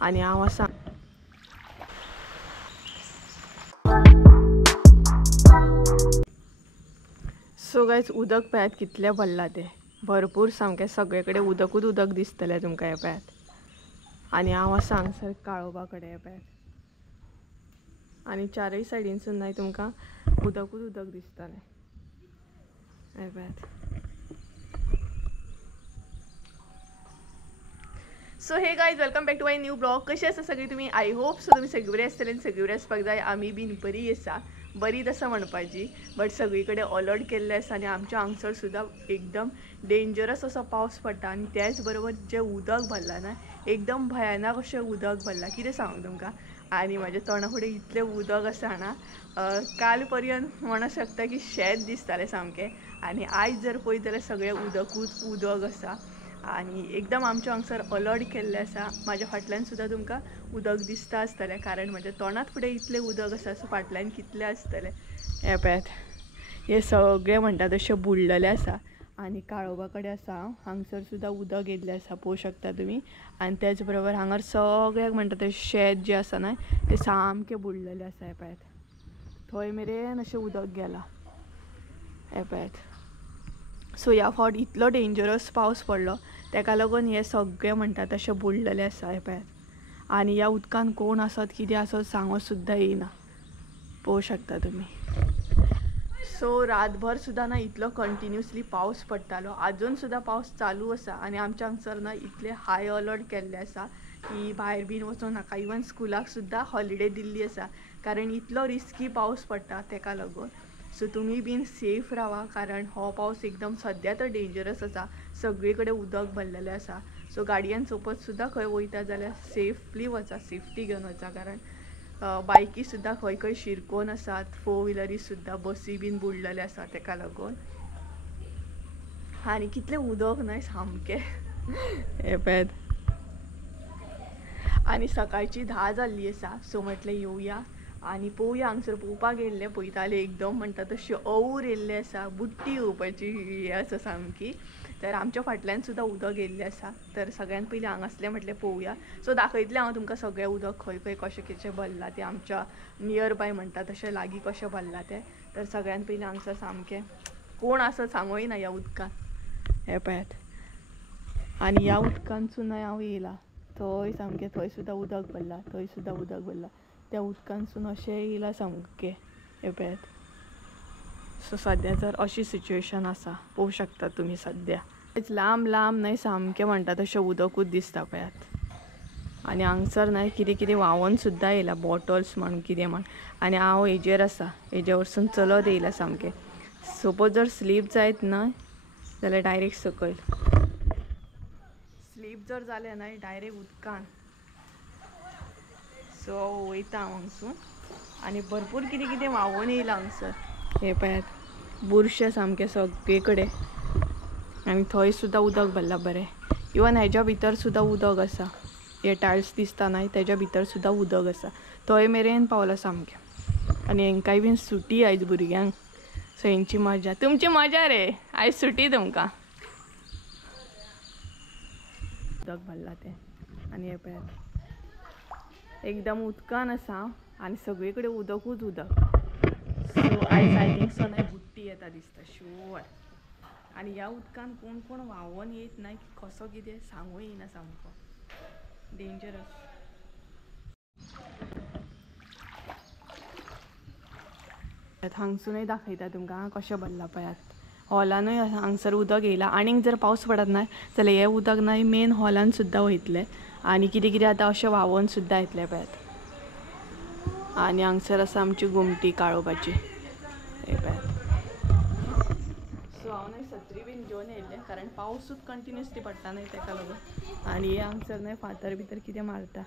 आणि हांव आसा सो गायज उदक पळयात कितलें भरला तें भरपूर सामकें सगळे कडेन उदकूच उदक दिसतलें तुमकां हे पळयात आणि हांव आसा हांगसर काळोबा कडेन हे पळयात आणि चारय सायडीनसून न्हय तुमकां उदकूच उदक दिसतलें हे पळयात. सो हे guys welcome back to my new blog. कशी आसा सगळी तुमी? आय होप सो तुमी सगळी बरी आसतली आनी सगळी बरी आसपाक जाय. आमी बीन बरी आसा, बरी तसं म्हणपाची बट सगळी कडेन अलर्ट केल्ले आसा आनी आमच्या हांगसर सुद्दां एकदम डेंजरस असो पावस पडटा आनी त्याच बरोबर जें उदक भरलां ना एकदम भयानक अशें उदक भरलां. कितें सांगू तुमकां आनी म्हाज्या तोंडा फुडें इतलें उदक आसा ना काल पर्यंत म्हणूं शकता की शेत दिसतालें सामकें आनी आयज जर पळयत जाल्यार सगळें उदकूच उदक आसा आनी एकदम आमच्या हांगसर अलर्ट केल्लें आसा. म्हाज्या फाटल्यान सुद्दां तुमकां उदक दिसता आसतलें कारण म्हाज्या तोंडात फुडें इतलें उदक आसा सो फाटल्यान कितलें आसतलें हे पळयात. हे सगळें म्हणटा तशें बुडलेलें आसा आनी काळोबा कडेन आसा हांगसर सुद्दां उदक येयल्लें आसा पळोवं शकता तुमी आनी त्याच बरोबर हांगार सगळ्याक म्हणटा तें शेत जें आसा न्हय तें सामकें बुडलेलें आसा हे पळयात. थंय मेरेन अशें उदक गेलां हे पळयात. सो ह्या फावट इतलो डेंजरस पावस पडलो तेका लागून हे सगळें म्हणटा तशें बुडलेलें आसा हे पळयात आनी ह्या उदकान कोण आसत कितें आसत सांगूं सुद्दां येयना पळोवं शकता तुमी. सो रातभर सुद्दां ना इतलो कंटिन्युअसली पावस पडटालो आजून सुद्दां पावस चालू आसा आनी आमच्या हांगसर ना इतले हाय अलर्ट केल्ले आसा की भायर बीन वचूं नाका. इवन स्कुलाक सुद्दां हॉलिडे दिल्ली आसा कारण इतलो रिस्की पावस पडटा तेका लागून. सो तुमी बीन सेफ रावा कारण हो पावस एकदम सद्या तर डेंजरस आसा, सगळे कडेन उदक भरलेलें आसा. सो गाडयेन चोपत सुद्दां खंय वयता जाल्यार सेफली वचा, सेफ्टी घेवन वचा कारण बायकी सुद्दां खंय खंय शिरकोन आसात, 4 व्हिलरी सुद्दां बसी बीन बुडलेले आसा तेका लागून. आनी कितलें उदक न्हय सामकें हे पळयात. आनी सकाळची 10 जाल्ली आसा सो म्हटलें येवया आनी पळोवया हांगसर पळोवपाक येयल्लें पळयतालें एकदम म्हणटा तशी अवूर येयल्लें आसा, बुडटी येवपाची हे आसा सामकी. तर आमच्या फाटल्यान सुद्दां उदक येयल्लें आसा तर सगळ्यान पयलीं हांगासलें म्हटलें पळोवया. सो दाखयतलें हांव तुमकां सगळें उदक खंय खंय कशें कितें भरलां तें आमच्या नियर बाय म्हणटा तशें लागीं कशें भरलां तें. तर सगळ्यान पयलीं हांगसर सामकें कोण आसत सांगूं येना ह्या उदकान हे पळयात. आनी ह्या उदकानसून हांव येयलां थंय सामकें थंय सुद्दां उदक भरलां, थंय सुद्दां उदक भरलां. त्या उदकानसून अशें येयलां सामकें हे पळयात. सो सद्या तर अशी सिच्युएशन आसा पळोवं शकता तुमी सद्या लांब लांब न्हय सामकें म्हणटा तशें उदकूच दिसता पळयात. आनी हांगसर न्हय कितें कितें व्हांवून सुद्दां येयलां बॉटल्स म्हण कितें म्हण आनी हांव हेजेर आसा हेजे वरसून चलत येयलां सामकें. सपोज जर स्लीप जायत न्हय जाल्यार डायरेक्ट सकयल स्लीप जर जालें न्हय डायरेक्ट उदकान. सो वयता हांव हांगसून आनी भरपूर कितें कितें व्हांवून येयलां हांगसर हे पळयात. बुरशें सामकें सगळे कडेन आनी थंय सुद्दां उदक भरलां बरें. इवन हेज्या भितर सुद्दां उदक आसा, हे टायल्स दिसता न्हय तेज्या भितर सुद्दां उदक आसा थंय मेरेन पावलां सामकें. आनी हेंकाय बीन सुटी आयज भुरग्यांक सो हेंची मजा तुमची मजा रे आयज सुटी तुमकां. उदक भरलां तें आनी हे पळयात एकदम उदकान आसा आनी सगळे कडेन उदकूच उदक. सो आयज आय थिंक सो न्हय बुडटी येता दिसता शुअर. आनी ह्या उदकान कोण कोण व्हांवून येयत न्हय कसो कितें सांगूं येयना सामको डेंजरस. हांगसूनय दाखयता तुमकां कशें भरलां पळयात. हॉलानूय हांगसर उदक येयलां आनीक जर पावस पडत न्हय जाल्यार हें उदक न्हय मेन हॉलान सुद्दां वयतलें आनी कितें कितें आतां अशें व्हांवून सुद्दां येतलें पळयात. आनी हांगसर आसा आमची घुमटी काळोबाची हे पळयात. सो हांव न्हय सत्री बीन घेवन येयल्लें कारण पावसूच कंटिन्युअसली पडटा न्हय तेका लागून आनी हे हांगसर न्हय फातर भितर कितें मारता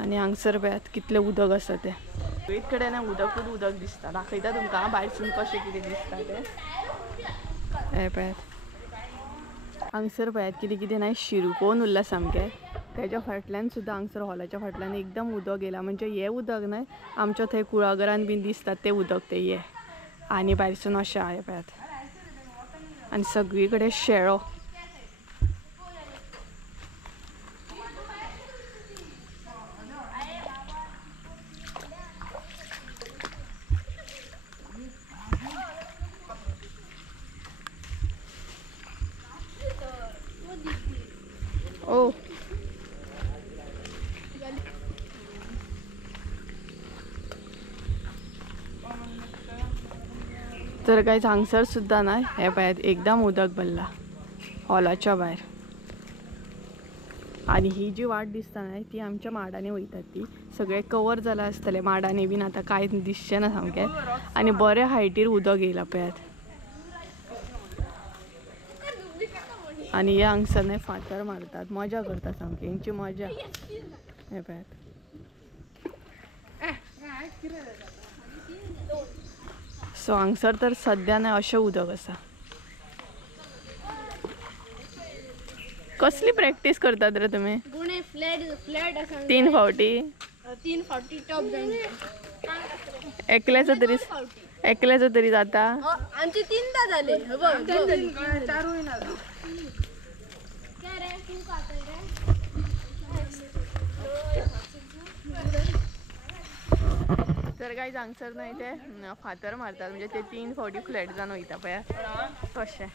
आनी हांगसर पळयात कितलें उदक आसा तें. सगळीत कडेन उदकूच उदक दिसता. दाखयता तुमकां भायरसून कशें कितें दिसता तें हे पळयात. हांगसर पळयात कितें कितें न्हय शिरकोन उरलां सामकें. तेज्या फाटल्यान सुद्दां हांगसर हॉलाच्या फाटल्यान एकदम उदक येयलां म्हणजे हें उदक न्हय आमच्या थंय कुळागरान बीन दिसतात तें उदक तें हें आनी भायरसून अशें आहा हे पळयात. आनी सगळी कडेन शेळो ओ तर काही हांगसर सुद्धा नाही हे पायात एकदम उदक भरला हॉलाच्या बाहेर. आणि ही जी वाट दिसता नाही ती आमच्या माडाने वयतात, ती सगळे कवर जाला आसतले माडाने बीन, आता काय दिसचे ना सामके. आणि बऱ्या हायटीर उदक येयला पळयात. आणि या हांगसर फातर मारतात, मजा करतात सामकी, यांची मजा हे पळयात. सो हांगसर तर सध्या नाही अशें उदक आसा. कसली प्रॅक्टिस करतात रे तुम्ही? फ्लॅट 3 फावटी 3 फावटी टॉप जाऊन एकल्याचं तरी जाता. आमचे 3दा झाले. तर काही हांगसर नाही ते फातर मारतात, म्हणजे ते 3 फावटी फ्लॅट जाऊन वयता पळय तशें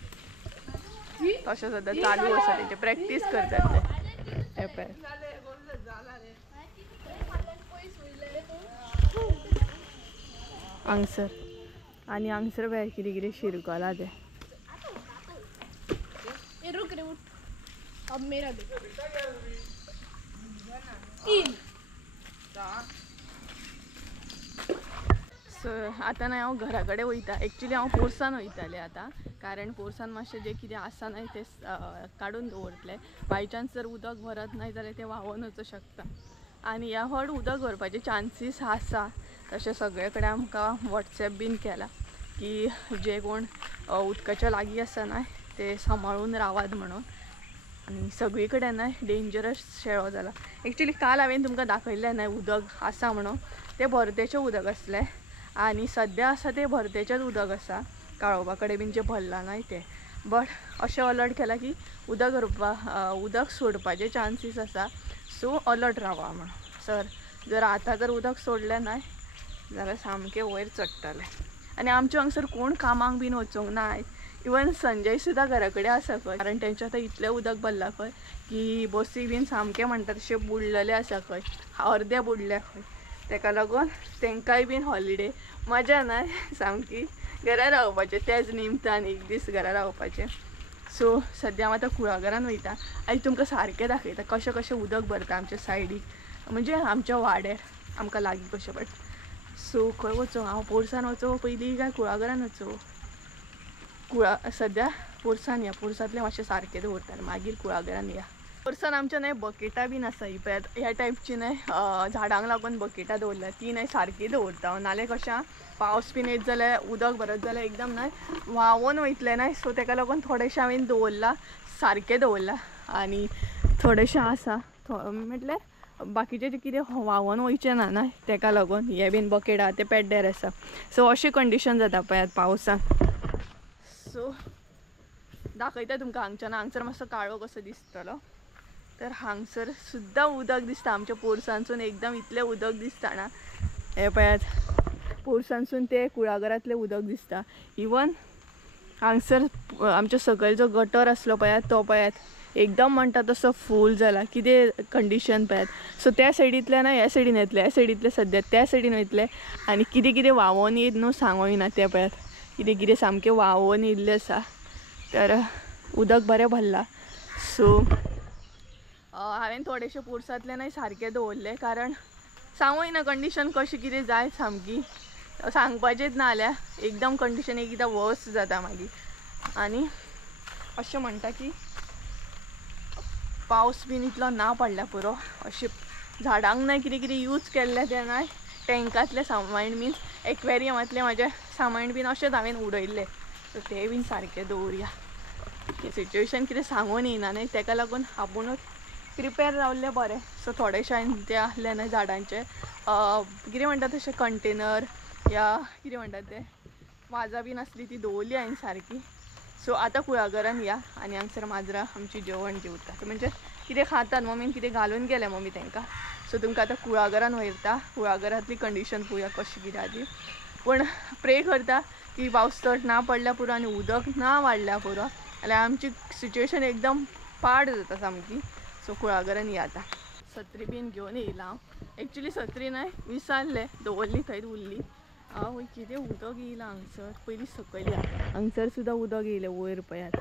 तशें सद्या चालू आसा, तेचे प्रॅक्टीस करतात ते पळय. हांगसर आणि हांगसर भायर कितें कितें शिरकला ते. रुक रे उठ. अब मेरा दे. सो आता नाही हांव घरा कडेन वयता. एक्चुली हांव पोरसान वयतालें आतां, कारण पोरसान मातशें जें कितें आसा नाही ते काडून दवरतले. बाय चान्स जर उदक भरत नाही जाल्यार ते व्हांवून वचूं शकता. आणि ह्या फावट उदक भरपाचे चान्सीस आसा. तशें सगळे कडेन आमकां वॉट्सॅप बीन केला की जे कोण उदकाच्या लागीं आसा ना ते सांबाळून रावात म्हणून. आणि सगळी कडेन ना डेंजरस शेळो जाला. एक्चुली काल हांवें तुमकां दाखयल्लें न्हय उदक आसा म्हणून, ते भरतेचें उदक आसलें. आणि सद्या आसा ते भरतेचेंच उदक आसा, काळोबा कडेन बीन जें भरलां नाही ते. बट अशें अलर्ट केला की उदक सोडपाचे चान्सीस आसा, सो अलर्ट रावा म्हणून. जर आतां जर उदक सोडलें नाही जाल्यार सामकें वयर चडटलें. आनी आमच्या हांगसर कोण कामाक बीन वचोंक नाय. इवन संजय सुद्दां घरा कडेन आसा खंय, कारण तेंचें आतां इतलें उदक भरलां खंय की बसी बीन सामकें म्हणटा तशें बुडलेले आसा खंय, अर्दे बुडले खंय. तेका लागून तेंकाय बीन हॉलिडे, मजा नाय सामकी. घरा रावपाचें त्याच निमतान एक दीस घरा रावपाचें. सो सद्या हांव आतां कुळागरान वयता आनी तुमकां सारकें दाखयता कशें कशें उदक भरता आमच्या सायडीक, म्हणजे आमच्या वाड्यार आमकां लागीं कशें पड. सो खंय वचूं हांव? पोरसान वचूं पयलीं काय कुळागरान वचूं? सद्या पोरसान या, पोरसांतलें मातशें सारकें दवरता मागीर कुळागरान या. पोरसान आमच्या न्हय बकेटां बीन आसा ही पळयात. ह्या टायपची न्हय झाडांक लागून बकेटां दवरल्या, ती न्हय सारकी दवरता. नाल्यार कशें पावस बीन येत जाल्यार उदक भरत जाल्यार एकदम न्हय व्हांवून वयतलें न्हय. सो तेका लागून थोडेशें हांवें दवरला, सारकें दवरला. आनी थोडेशें आसा म्हटल्यार बाकीचें जें कितें व्हांवून वयचें ना न्हय तेका लागून हे बीन बकेट आहा ते पेड्ड्यार आसा. सो अशें कंडिशन जाता पळयात पावसान. सो दाखयता तुमकां हांगसर मातसो काळो कसो दिसतलो. तर हांगसर सुद्दां उदक दिसता आमच्या पोरसांसून, एकदम इतलें उदक दिसता ना. हे पळयात पोरसांसून ते कुळागरांतलें उदक दिसता. इवन हांगसर आमच्या सकयल जो गटर आसलो पळयात तो पळयात एकदम म्हणटा तसो फूल जाला. कितें कंडिशन पळयात. सो त्या सायडींतल्यान ह्या सायडीन येतले, ह्या सायडींतले सद्या त्या सायडीन वयतले. आनी कितें कितें व्हांवोन येत न्हू सांगूं येना तें पळयात. कितें कितें सामकें व्हांवोन येयल्लें आसा. तर उदक बरें भरलां. सो हांवें थोडेशें पोरसांतले न्हय सारकें दवरलें, कारण सांगूं येना कंडिशन कशी कितें जाय सामकी सांगपाचेंच ना जाल्यार एकदम कंडिशन एकदां वर्स जाता मागीर. आनी अशें म्हणटा की पावस बीन इतलो ना पडल्या पुरो. अशें झाडांक न्हय कितें कितें यूज केल्लें तें न्हय टँकातलें सामान मीन्स एक्वेरियमांतलें म्हाजें सामान बीन अशेंच हांवें उडयल्लें. सो तें बीन सारकें दवरया. सिच्युएशन कितें सांगून येना न्हय तेका लागून आपुणूच प्रिपेर रावल्लें बरें. सो थोडेशें हांवें तें आहलें न्हय झाडांचें कितें म्हणटा तशें कंटेनर या कितें म्हणटात तें वाजा बीन आसली ती दवरली हांवें सारकी. सो आतां कुळागरान या आनी हांगसर माजरां आमची जेवण जेवता, म्हणजे कितें खातात. मम्मीन कितें घालून गेलें मम्मी तेंकां. सो तुमकां आतां कुळागरान वयता, कुळागरांतली कंडिशन पळोवया कशी कितें आहा ती. पूण प्रे करता की पावस चड ना पडल्या पुरो आनी उदक ना वाडल्या पुरो, जाल्यार आमची सिच्युएशन एकदम पाड जाता सामकी. सो कुळागरान या आता सत्री बीन घेऊन येयला हांव. एक्चुली सत्री नाही विसरले दवरली थंय उरली. आवय कितें उदक येयला हांगसर. पयलीं सकयल या हांगसर सुद्दां उदक येयलें वयर पळयात.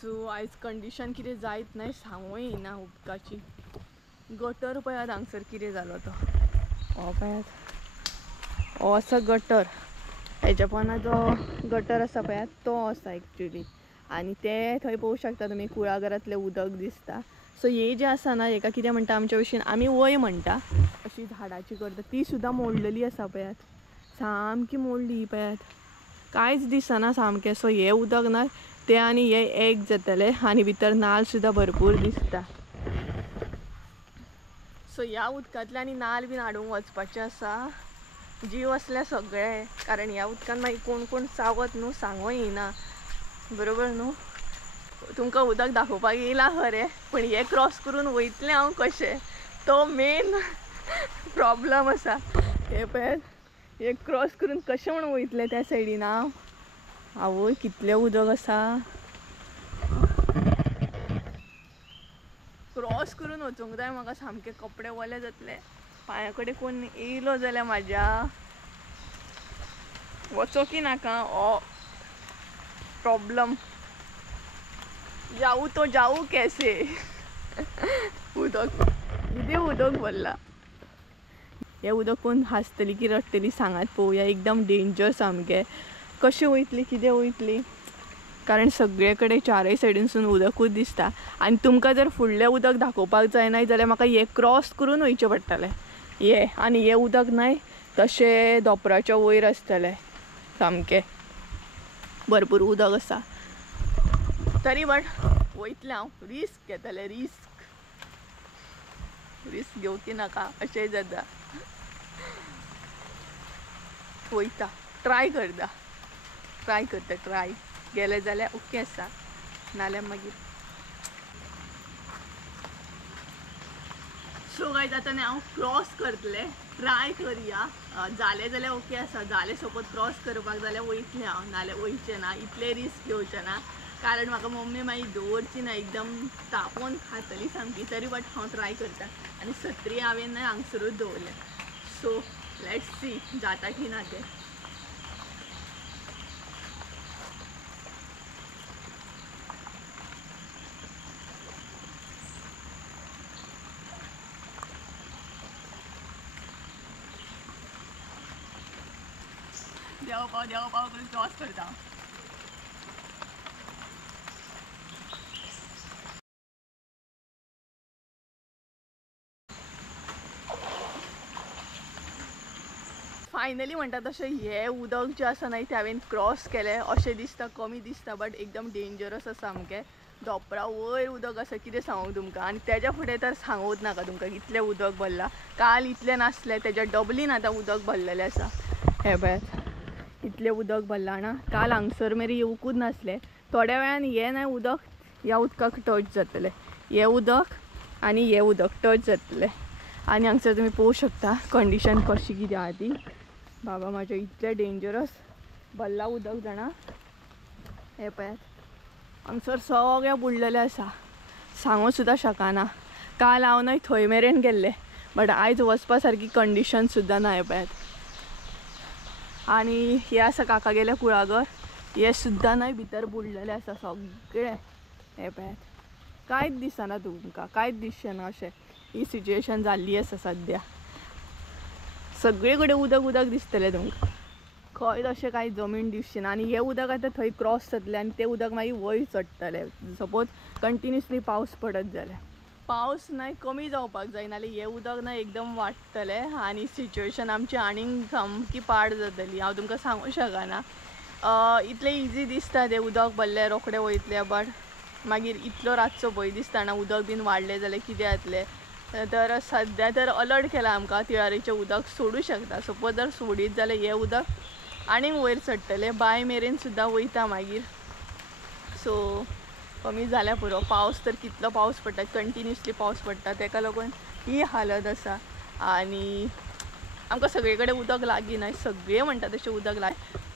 सो आयज कंडिशन कितें जायत नाही सांगूं येयना उदकाची. गटर पळयात हांगसर कितें जालो तो. हो पळयात हो आसा गटर. हेच्या पोंदा जो गटर आसा पळयात तो आसा एक्चुली. आनी ते थंय पळोवंक शकता तुमी कुळागरांतलें उदक दिसता. सो हे जे आसा ना हेका कितें म्हणटा आमच्या भशेन आमी वय म्हणटा. अशी झाडाची करता ती सुद्दां मोडलेली आसा पळयात. सामकी मोडली पळयात. कांयच दिसना सामकें. सो हे उदक ना ते आनी हे एक जातले आनी भितर नाल सुद्दां भरपूर दिसता. सो ह्या उदकांतल्यान आनी नाल बीन हाडूंक वचपाचें आसा. जीव असले सगळे कारण ह्या उदकान मागीर कोण कोण चावत न्हू सांगूं येयना. बरोबर न्हू. तुमकां उदक दाखोवपाक येयला खरें पण हे क्रॉस करून वयतलें हांव कशें तो मेन प्रॉब्लम आसा. हे पळयात हे क्रॉस करून कशें म्हूण वयतलें त्या सायडीन हांव. आवय कितलें उदक आसा. क्रॉस करून वचूंक जाय म्हाका. सामके कपडे वले जातले. पांया कडेन कोण येयलो जाल्यार म्हाज्या वचो की नाका हो प्रॉब्लम. जाऊ तो जाऊ कैसे. उदक कितें उदक भरला. हे उदक कोण हांसतली की रडटली सांगात पळोवया. एकदम डेंजर सामकें. कशें वयतली कितें वयतली कारण सगळे कडेन चारय सायडीनसून उदकूच दिसता. आनी तुमकां जर फुडलें उदक दाखोवपाक जायना जाल्यार म्हाका हे क्रॉस करून वयचें पडटलें. हे आनी हे उदक नाय तशें दोपराच्या वयर आसतलें. सामकें भरपूर उदक आसा. तरी बट वयतलें हांव. रिस्क घेतलें. रिस्क घेवची नाका अशें जाता. वयता ट्राय करता ट्राय गेले जाल्यार ओके आसा नाल्यार मागीर. सो गायज आतां हांव क्रॉस करतलें. ट्राय करया जालें जाल्यार ओके आसा. जालें सपोज क्रॉस करपाक जाल्यार वयतलें हांव नाल्यार वयचें ना. इतलें रिस्क घेवचें ना कारण म्हाका मम्मी मागीर दवरची ना एकदम तापोवन खातली सामकी. तरी बट हांव ट्राय करता. आनी सत्री हांवें हांगसरूच दवरलें. सो लेट्स सी जाता की ना तें. देवा पाव करून क्रॉस करता. फायनली म्हणटा तशें हे उदक जें आसा न्हय तें हांवें क्रॉस केलें अशें दिसता. कमी दिसता बट एकदम डेंजरस आसा सामकें. दोपरा वयर उदक आसा कितें सांगूं तुमकां. आनी तेज्या फुडें तर सांगूच नाका तुमकां कितलें उदक भरलां. काल इतलें नासलें तेज्या डबलीन आतां उदक भरलेलें आसा. हे पळयात इतलें उदक भरलां ना. काल हांगसर मेरेन येवकूच नासलें. थोड्या वेळान हें ना उदक ह्या उदकाक टच जातलें. हें उदक आनी हें उदक टच जातलें. आनी हांगसर तुमी पळोवंक शकता कंडिशन कशी कितें आहा ती. बाबा म्हाजें इतलें डेंजरस भरलां उदक जाणा. हे पळयात हांगसर सगळें बुडलेलें आसा. सांगूं सुद्दां शकना. काल हांव न्हय थंय मेरेन गेल्लें बट आयज वचपा सारकी कंडिशन सुद्दां ना. हे पळयात आनी हे आसा काका गेले कुळागर. हे सुद्दां न्हय भितर बुडलेलें आसा सगळें. हे पळयात कांयच दिसना तुमकां. कांयच दिसचें ना अशें ही सिच्युएशन जाल्ली आसा सद्या. सगळे कडेन उदक दिसतलें तुमकां. खंयच अशें कांय जमीन दिसचें ना. आनी हें उदक आतां थंय क्रॉस जातलें आनी तें उदक मागीर वयर चडटलें सपोज कंटिन्युअसली पावस पडत जाल्यार. पावस न्हय कमी जावपाक जाय नाल्यार हें उदक न्हय एकदम वाडटलें आनी सिच्युएशन आमची आनीक सामकी पाड जातली. हांव तुमकां सांगूं शकना. इतलें इजी दिसता तें उदक भरलें रोखडें वयतलें बट मागीर इतलो रातचो भंय दिसता उदक बीन वाडलें जाल्यार कितें जातलें. तर सद्या तर अलर्ट केला आमकां तिळारीचें उदक सोडूं शकता. सपोज जर सोडीत जाल्यार हें उदक आनीक वयर चडटलें. बांय मेरेन सुद्दां वयता मागीर. सो कमी जाल्यार पुरो. पावस तर कितलो पावस पडटा कंटिन्युअसली पावस पडटा तेका लागून ही हालत आसा. आनी आमकां सगळे कडेन उदक लागीं न्हय. सगळे म्हणटा तशें उदक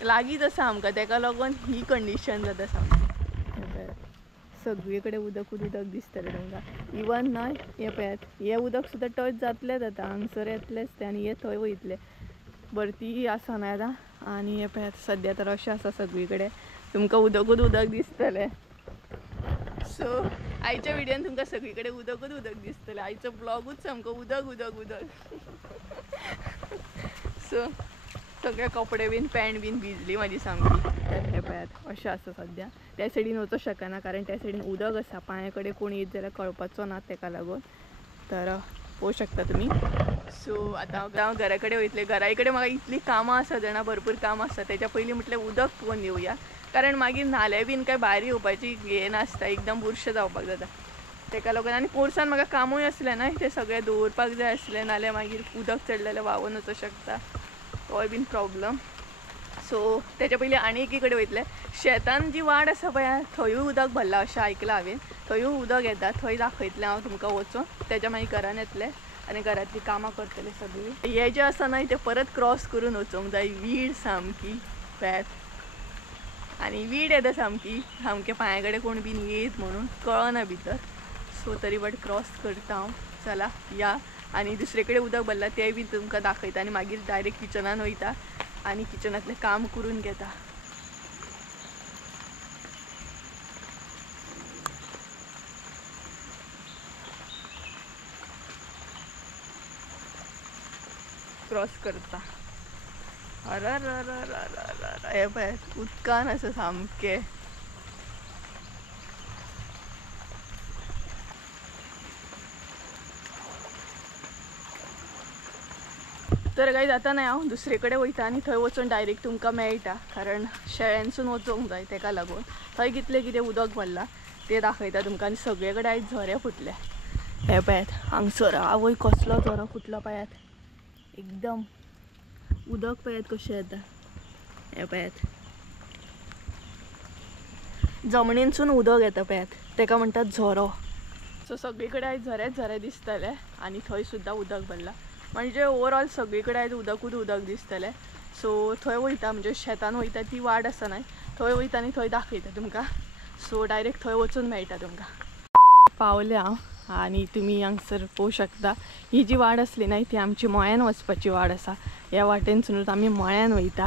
लागींच आसा आमकां तेका लागून ही कंडिशन जाता सामकी. सगळीकडे उदकूच उदक दिसतलें तुमकां. इवन न्हय हे पळयात, हे उदक सुद्दां टच जातलेंच आतां, हांगसर येतलेंच तें आनी हे थंय वयतले. भरती आसा न्हय आतां. आनी हे पळयात सद्या तर अशें आसा सगळीकडे तुमकां उदकूच उदक दिसतलें. सो आयच्या व्हिडियोन तुमकां सगळीकडे उदकूच उदक दिसतलें. आयचो ब्लॉगूच सामको उदक उदक उदक. सो सगळे कपडे बीन पॅन्ट बीन भिजली माझी सामकी. हे पळयात अशें आसा सद्या. त्या सायडीन वचूंक शकना कारण त्या सायडीन उदक आसा. पांया कडेन कोण येत जाल्यार कळपाचो ना तेका लागून. तर पळोवंक शकता तुमी. सो आतां हांव घरा कडेन वयतलें. घरा कडेन म्हाका इतली कामां आसा जाणा, भरपूर कामां आसा. तेच्या पयलीं म्हटल्यार उदक पळोवन येवया कारण मागीर न्हाले बीन काय भायर येवपाची हे नासता, एकदम बुरशें जावपाक जाता तेका लागून. आनी पोरसान म्हाका कामूय आसलें न्हय, तें सगळें दवरपाक जाय आसलें, नाल्यार मागीर उदक चडलें जाल्यार व्हांवून वचूंक शकता, तोय बीन प्रॉब्लम. सो तेच्या पयलीं आनी एकी कडेन वयतलें. शेतान जी वाड आसा पळय थंयूय उदक भरलां अशें आयकलां हांवें. थंयूय उदक येता, थंय दाखयतलें हांव तुमकां वचून. तेच्या मागीर घरान येतलें आनी घरांतली कामां करतलें सगळीं. हे जें आसा न्हय तें परत क्रॉस करून वचूंक जाय. वीड सामकी पळयात, आनी वीड येता सामकी. सामकें पांया कडेन कोण बीन येत म्हणून कळना भितर. सो तरी बट क्रॉस करता हांव. चला या. आनी दुसरे कडेन उदक भरलां तेंय बी तुमकां दाखयता आनी मागीर डायरेक्ट किचनान वयता आनी किचनांतलें काम करून घेता. क्रॉस करता. हे पळय उदकान आसा सामकें. तर गायज आतां न्हय हांव दुसरे कडेन वयता आनी थंय वचून डायरेक्ट तुमकां मेळटा कारण शेळ्यांसून वचोंक जाय तेका लागून. थंय कितलें कितें उदक भरलां तें दाखयता तुमकां. आनी सगळे कडेन आयज झरे फुटले. हे पळयात हांगसर आवय कसलो झरो फुटलो पळयात. एकदम उदक पळयात कशें येता. हे पळयात जमनीनसून उदक येता पळयात, तेका म्हणटात झरो. सो सगळे कडेन आयज झरेच झरे दिसतले आनी थंय सुद्दां उदक भरलां. म्हणजे ओवरऑल सगळे कडेन आयज उदकूच उदक दिसतलें. सो थंय वयता म्हणजे शेतान वयता ती वाड आसा न्हय थंय वयता आनी थंय दाखयता तुमकां. सो डायरेक्ट थंय वचून मेळटा तुमकां. पावलें हांव आनी तुमी हांगसर पळोवंक शकता. ही जी वाड आसली न्हय ती आमची मळ्यान वचपाची वाड आसा. ह्या वाटेनसूनच आमी मळ्यान वयता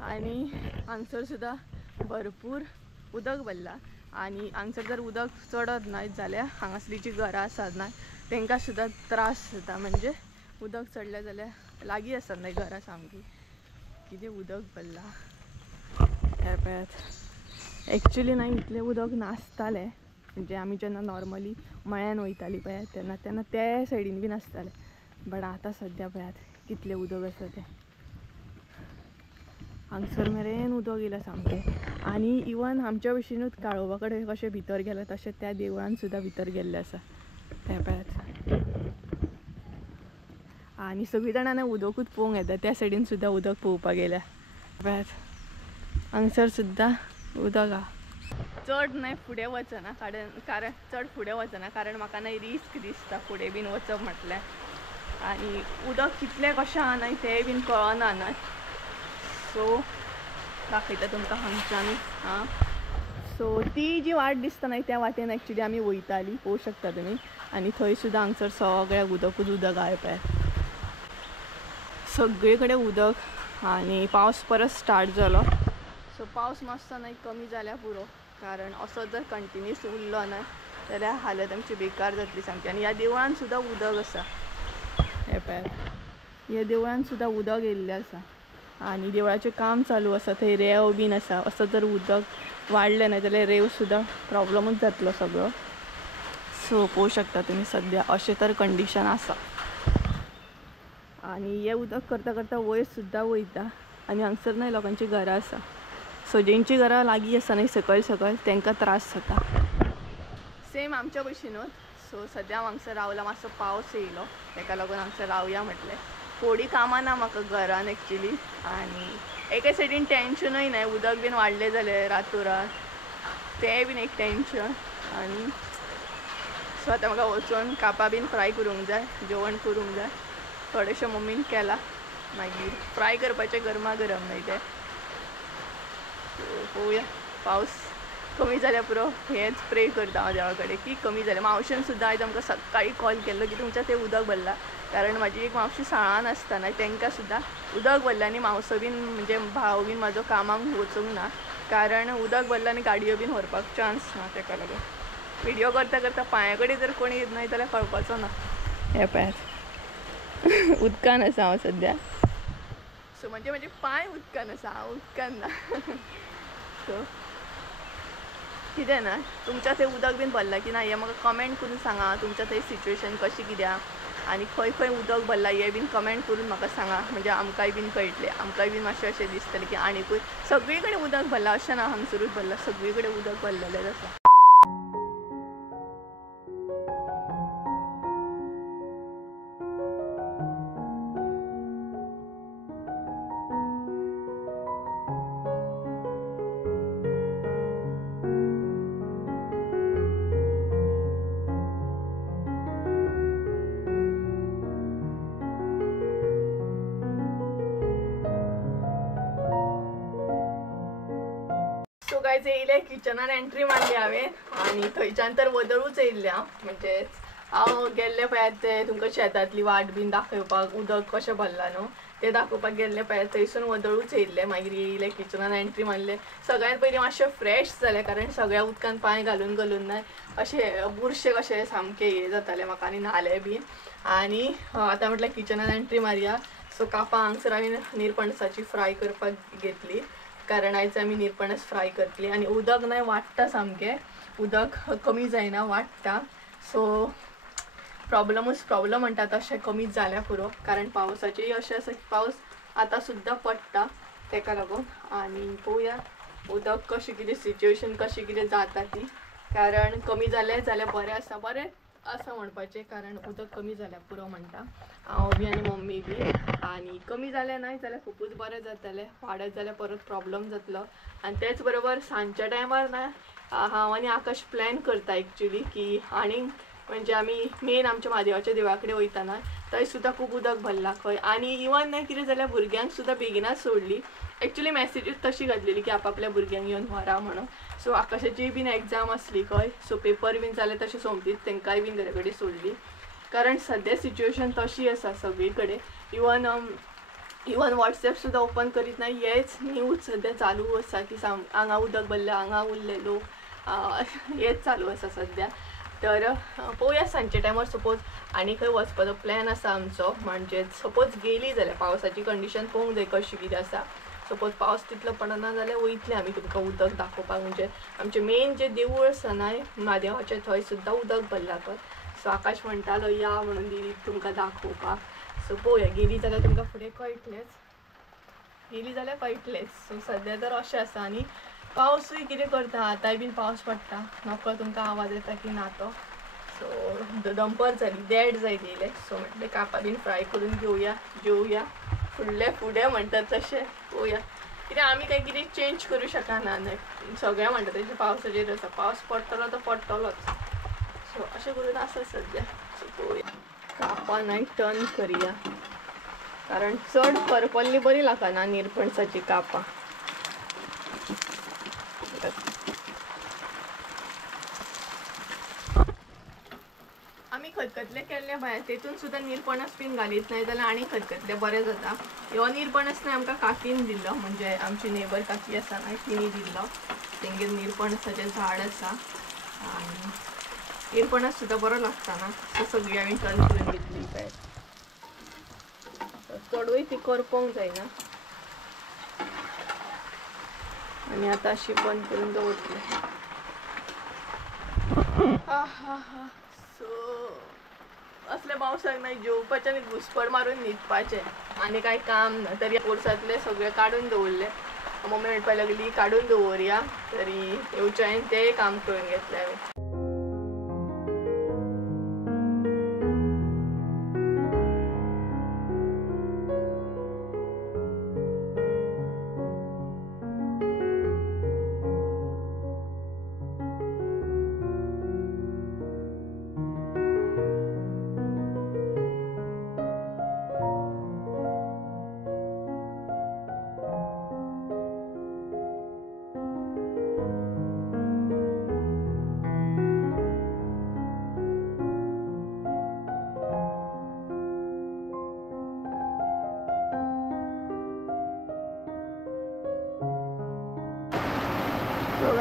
आनी हांगसर सुद्दां भरपूर उदक भरलां. आनी हांगसर जर उदक चडत न्हय जाल्यार हांगासली जी घरां आसात न्हय तांकां सुद्दां त्रास जाता. म्हणजे उदक चडलें जाल्यार लागीं आसात न्हय घरां सामकी. कितें उदक भरलां हे पळयात. एक्चुली न्हय इतलें उदक नासतालें. म्हणजे आमी जेन्ना नॉर्मली मळ्यान वयतालीं पळयात तेन्ना ते सायडीन बीन आसतालें. बट आतां सद्या पळयात कितलें उदक आसा तें. हांगसर मेरेन उदक येयलां सामकें. आनी इवन आमच्या भशेनूच काळोबा कडेन कशें भितर गेलां तशें त्या देवळान सुद्दां भितर गेल्लें आसा. हे पळयात आनी सगळीं जाणां उदकूच पळोवंक येता. त्या सायडीन सुद्दां उदक पळोवपाक गेल्या पळयात. हांगसर सुद्दां उदक आहा. चड न्हय फुडें वचना कारण चड फुडें वचना कारण म्हाका न्हय रिस्क दिसता फुडें बीन वचप म्हटल्यार. आनी उदक कितलें कशें आहा न्हय तेंय बीन कळना न्हय. सो दाखयता तुमकां हांगच्यान. हां सो ती जी वाट दिसता न्हय त्या वाटेन एक्चुली आमी वयतालीं पळोवंक शकता तुमी. आनी थंय सुद्दां हांगसर सगळ्याक उदकूच उदक आहा पळयात. सगळे कडेन उदक आनी पावस परत स्टार्ट जालो. सो पावस मातसो न्हय कमी जाल्यार पुरो कारण असो जर कंटिन्यूस उरलो न्हय जाल्यार हालत आमची बेकार जातली सामकी. आनी ह्या देवळान सुद्दां उदक आसा. हे पळयात ह्या देवळान सुद्दां उदक येयल्लें आसा आनी देवळाचें काम चालू आसा. थंय रेंव बीन आसा. असो जर उदक वाडलें न्हय जाल्यार रेंव सुद्दां प्रॉब्लमूच जातलो सगळो. सो पळोवंक शकता तुमी सद्या अशें तर कंडिशन आसा. आनी हें उदक करता करता वयर सुद्दां वयता. आनी हांगसर न्हय लोकांची घरां आसा. सो जेंची घरां लागीं आसा न्हय सकयल तांकां त्रास जाता. सेम आमच्या भशेनूच. सो सद्या हांव हांगसर रावला. मातसो पावस येयलो ताका लागून हांगसर रावया म्हटलें. थोडी कामां ना म्हाका घरान एक्चुली. आनी एके सायडीन टेंशनूय न्हय उदक बीन वाडलें जाल्यार रातोरात तें बीन एक टेंशन. आनी सो आतां म्हाका वचून कापां बीन फ्राय करूंक जाय, जेवण करूंक जाय. थोडेशें मम्मीन केलां मागीर फ्राय करपाचें गरमा गरम न्हय तें. पळोवया पावस कमी जाल्या पुरो हेच प्रे करता हांव देवा कडेन की कमी जालें. मावशेन सुद्दां आयज आमकां सकाळीं कॉल केल्लो की तुमच्या थंय उदक भरला. कारण म्हाजी एक मावशी शाळान आसतना तांकां सुद्दां उदक भरला आनी मावसो बीन म्हणजे भाव बीन म्हाजो कामाक वचूंक ना कारण उदक भरला आनी गाडयो बीन व्हरपाक चान्स ना. ताका लागून व्हिडिओ करता करता पांया कडेन जर कोणी येत नाही जाल्यार कळपाचो ना. हे पळयात उदकान आसा हांव सद्या. सो म्हणजे पांय उदकान आसा हांव उदकान ना. सो कितें ना तुमच्या थंय उदक बीन भरला की ना हें म्हाका कमेंट करून सांगा. तुमच्या थंय सिच्युएशन कशी कित्याक आनी खंय खंय उदक भरला हें बीन कमेंट करून म्हाका सांगा. म्हणजे आमकांय बीन कळटलें. आमकांय बीन मातशें अशें दिसतलें की आनीकूय सगळी कडेन उदक भरला अशें ना हांगसरूच भरला. सगळी कडेन उदक भरलेलेंच आसा. सो गायज येयले किचनान एंट्री मारली हांवें आनी थंयच्यान तर वदळूच येयल्लें हांव. म्हणजे हांव गेल्लें पळयात ते तुमकां शेतांतली वाट बीन दाखोवपाक उदक कशें भरलां न्हू तें दाखोवपाक गेल्लें पळयात. थंयसून वदळूच येयल्लें मागीर येयलें किचनान एंट्री मारलें. सगळ्यात पयलीं मातशें फ्रेश जालें कारण सगळ्या उदकान पांय घालून घालून ना अशें बुरशें कशें सामकें हें जातालें म्हाका आनी न्हालें बीन. आनी आतां म्हटल्यार किचनान एंट्री मारया. सो कापां हांगसर हांवें निरपणसाची फ्राय करपाक घेतली कारण आयज आमी निरपणस फ्राय करतली. आनी उदक न्हय वाडटा सामकें. उदक कमी जायना वाडटा. सो प्रॉब्लमूच प्रॉब्लम म्हणटा तशें कमीच जाल्या पुरो कारण पावसाचेंय अशें आसा की पावस आतां सुद्दां पडटा ताका लागून. आनी पळोवया उदक कशें कितें सिच्युएशन कशी कितें जाता ती. कारण कमी जालें जाल्यार बरें आसा. बरें आसा म्हणपाचें कारण उदक कमी जाल्या पुरो म्हणटा हांव बी आनी मम्मी बी. आनी कमी जालें न्हय जाल्यार खूबच बरें जातलें. वाडत जाल्यार परत प्रॉब्लम जातलो. आनी तेच बरोबर सांजच्या टायमार ना हांव आनी आकाश प्लॅन करता एक्चुली की आनीक म्हणजे आमी मेन आमच्या म्हादेवाच्या देवळा कडेन वयतना थंय सुद्दां खूब उदक भरलां खंय. आनी इवन ना कितें जाल्यार भुरग्यांक सुद्दां बेगिनाच सोडली. एक्चुली मॅसेजूच तशी घातलेली की आपल्या भुरग्यांक येवन व्हरा म्हणून. सो आकाशाची बीन एग्जाम आसली खंय सो पेपर बीन जाले तशें सोमतीच तांकांय बीन घरा कडेन सोडली. कारण सद्या सिच्युएशन तशी आसा सगळी कडेन. इवन वॉट्सॅप सुद्दां ओपन करीत ना हेच न्यूज सद्या चालू आसा की हांगा उदक भरलें हांगा उरले लोक हेच चालू आसा सद्या. तर पळोवया सांजच्या टायमार सपोज आनी खंय वचपाचो प्लॅन आसा आमचो. म्हणजे सपोज गेली जाल्यार पावसाची कंडिशन पळोवंक जाय कशी कितें आसा. सपोज पावस तितलो पडना जाल्यार वयतलें आमी तुमकां उदक दाखोवपाक. म्हणजे आमचें मेन जें देवूळ आसा न्हय म्हादेवाचें थंय सुद्दां उदक भरलां खंय. सो आकाश म्हणटालो या म्हणून दिदी तुमकां दाखोवपाक. सो पळोवया गेली जाल्यार तुमकां फुडें कळटलेंच. गेली जाल्यार कळटलेंच. सो सद्या तर अशें आसा. आनी पावसूय कितें करता आतांय बीन पावस पडटा नकळो तुमकां आवाज येता की ना तो. सो दंपर जाली देड जायत येयलें. सो म्हटलें कापां बीन फ्राय करून घेवया जेवया फुडें म्हणटात तशें. पळोवया कित्याक आमी कांय कितें चेंज करूं शकना न्हय. सगळें म्हणटा तशें पावसाचेर आसा. पावस पडटलो तो पडटलोच. सो अशें करून आसा सद्या. सो पळोवया कापां न्हय टर्न करया कारण चड करपल्ली बरी लागना निरपणसाची कापां. आमी खतखतले केल्ले भायर तेतून सुद्दां निरपणस बीन घालीत न्हय जाल्यार आनी खतखतले बरें जाता. ह्यो निरपणस न्हय आमकां काकीन दिल्लो म्हणजे आमची नेबर काकी आसा न्हय तिणी दिल्लो. तेंगेर निरपणसाचें झाड आसा आनी निरपणस सुद्दां बरो लागता ना. सो सगळी हांवें टर्न करून घेतली काय. चडूय ती करपोंक जायना आनी आतां अशी बंद करून दवरतलें. सो असल्या पावसाक नाही जेवपाचें आनी घुसपड मारून न्हिदपाचें आनी कांय काम ना. तरी पोरसांतले सगळें काडून दवरलें. मम्मी म्हणपाक लागली काडून दवरया तरी येवचें हांवें तें काम करून घेतलें हांवें.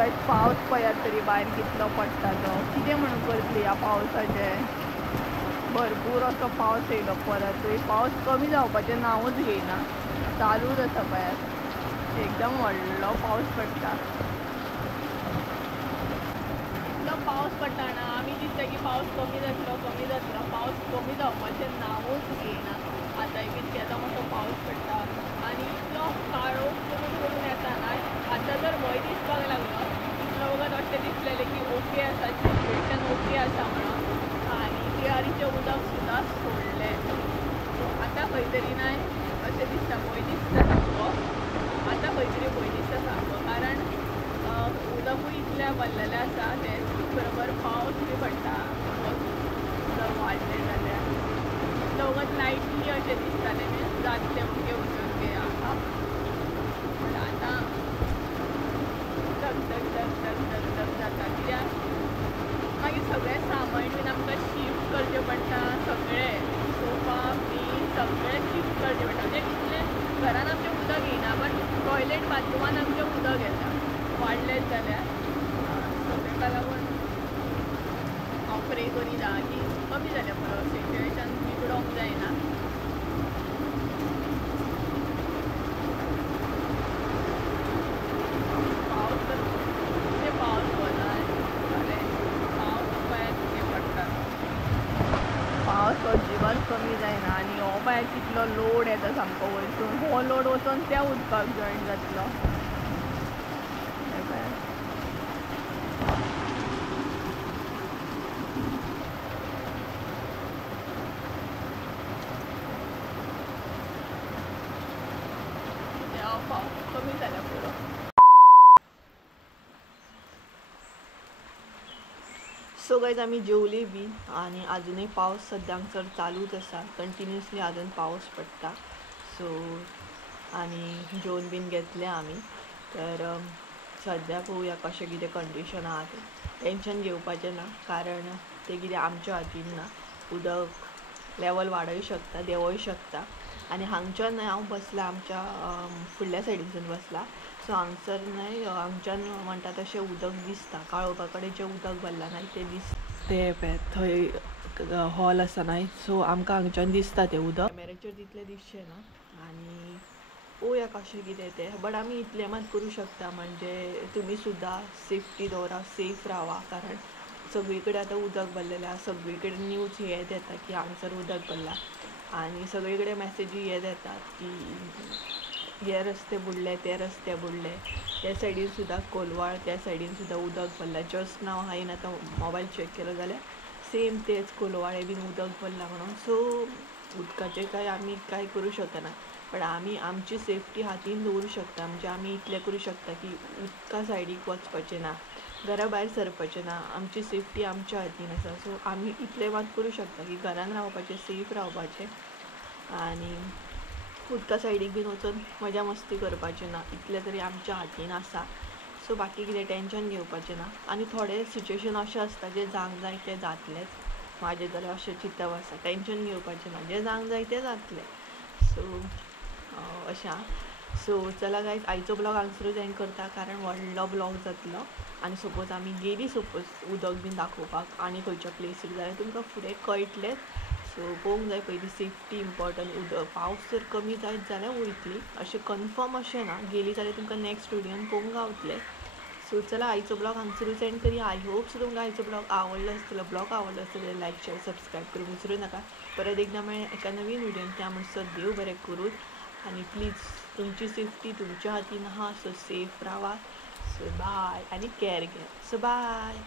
काय पावस पळयात तरी भायर कितलो पडटा तो कितें म्हणून करतली ह्या पावसाचे भरपूर असो पावस येयलो परत पावस कमी जावपाचें नांवूच घेयना चालूच आसा पळयात एकदम व्हडलो पावस पडटा इतलो पावस पडटाना आमी दिसता की पावस कमी जातलो पावस कमी जावपाचें नांवूच घेयना आतांय बी केदो मोठो पावस पडटा आनी इतलो काळोख करून येता ना आतां जर भंय दिसपाक लागलो इतलो वगत अशें दिसलेलें की ओके आसा सिच्युएशन ओके आसा म्हणून आनी पियारीचें उदक सुद्दां सोडलें सो आतां खंय तरी नाय अशें दिसता भंय दिसता सामको आतां खंय तरी भंय दिसता सामको कारण उदकूय इतलें भरलेलें आसा तेच बरोबर पावस बी पडटा उदक वाडलें जाल्यार इतलो वगत लायटली अशें दिसतालें मीन्स जातलें ओके ओके आहा पण आतां धग जाता कित्याक मागीर सगळें सामान बीन आमकां शिफ्ट करचें पडटा सगळें सोफा बी सगळें शिफ्ट करचें पडटा म्हणजे इतलें घरान आमचें उदक येयना बट टॉयलेट बाथरुमान आमचें उदक येता वाडलेंच जाल्यार सो ताका लागून हांव प्रे करीना की कमी जाल्यार पुरो सिच्युएशन बिगडोंक जायना पावस अजिबात कमी जायना आनी हो पळय कितलो लोड येता सामको वयरसून हो लोड वचून त्या उदकाक जॉयन जातलो पावस कमी जाल्या पुरो सो गायज आमी जेवली बी आनी अजुनूय पावस सद्या हांगसर चालूच आसा कंटिन्युअसली अजून पावस पडटा सो आनी जेवन बीन घेतलें आमी तर सद्या पळोवया कशें कितें कंडिशन आहा तें टेंशन घेवपाचें ना कारण तें कितें आमच्या हातीन ना उदक लेवल वाडय शकता देंवय शकता आनी हांगच्यान न्हय हांव बसलां आमच्या फुडल्या सायडीनसून बसलां सो हांगसर न्हय हांगच्यान म्हणटा तशें उदक दिसता काळोखा कडेन जें उदक भरलां न्हय तें दिसता तें पळय थंय हॉल आसा न्हय सो आमकां हांगच्यान दिसता तें उदक कॅमेराचेर तितलें दिसचें ना आनी पळोवया कशें कितें तें बट आमी इतलें मात करूं शकता म्हणजे तुमी सुद्दां सेफ्टी दवरा सेफ रावा कारण सगळी कडेन आतां उदक भरलेलें आसा सगळी कडेन न्यूज हेत येता की हांगसर उदक भरलां आनी सगळे कडेन मॅसेजी हेत येतात की हे रस्ते बुडले ते रस्ते बुडले त्या सायडीन सुद्दां कोलवाळ त्या सायडीन सुद्दां उदक भरलां जस्ट नाव हांवें आतां मोबायल चॅक केलो जाल्यार सेम तेच कोलवाळे बीन उदक भरलां म्हणून सो उदकाचें काय आमी कांय करूं शकना पण आमी आमची सेफ्टी हातीन दवरूं शकता म्हणजे आमी इतलें करूं शकता की उदका सायडीक वचपाचें ना घरा भायर सरपाचें ना आमची सेफ्टी आमच्या हातीन आसा सो आमी इतलें मात करूं शकता की घरान रावपाचें सेफ रावपाचें आनी उदका सायडीक बीन वचून मजा मस्ती करपाचें ना इतलें तरी आमच्या हातीन आसा सो बाकी कितें टेंशन घेवपाचें ना आनी थोडे सिच्युएशन अशें आसता जें जावंक जाय तें जातलेंच म्हाजें जाल्यार अशें चिंतप आसा टेंशन घेवपाचें ना जें जावंक जाय तें जातलें सो अशें सो चला गायज आयचो ब्लॉग हांगसरूच एंड करता कारण व्हडलो ब्लॉग जातलो आनी सपोज आमी गेली सपोज उदक बीन दाखोवपाक आनी खंयच्या प्लेसीर जाल्यार तुमकां फुडें कळटलेंच सो पळोवंक जाय पयलीं सेफ्टी इम्पॉर्टंट उदक पावस जर कमी जायत जाल्यार वयतली अशें कन्फर्म अशें ना गेली जाल्यार तुमकां नेक्स्ट व्हिडियोन पळोवंक गावतलें सो चला आयचो ब्लॉग हांगसरूच एंड करी आय होप सो तुमकां आयचो ब्लॉग आवडलो आसतलो ब्लॉग आवडलो आसतलो लायक शेअर सबस्क्रायब करूंक विसरूं नाका परत एकदां मेळ्ळें एका नवीन व्हिडियोन त्या म्हणसर देव बरें करूं आनी प्लीज तुमची सेफ्टी तुमच्या हातीन आहा सो सेफ रावा सो बाय आनी केअर घेया सो बाय